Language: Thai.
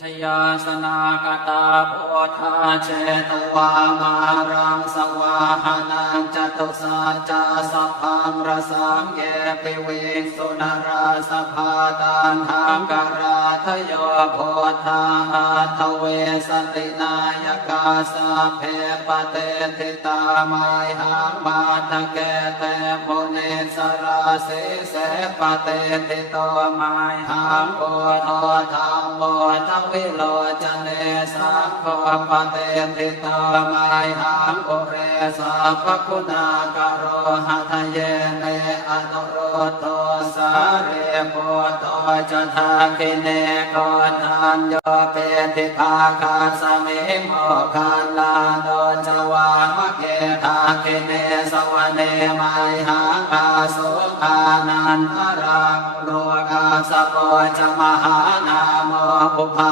ชยาสนากตาโพธาเชตวามารังสวาหานังจตุสัจจะสัพพังรสังเยปิวิสุนาราสภาตันทังการาทโยโพธาทเวสตินายกาสาเพปเตติตามายหังมาทะเกเตโมเนสราสิเสปเตติโตมายหังโพธธรรมโมทวิโลจเนสังโฆปเตติโตมายหังปุเรสัพคุณากโรหัตเยเนอนุโรโตสาเรโพโตจะทาคิเนโกนันโยเปติภาคาสมิโมคันลาโนจวามะเกทาคิเนสวเนมายหังอาสุขานันทรังโลกาสโปจมหานาโมภุภา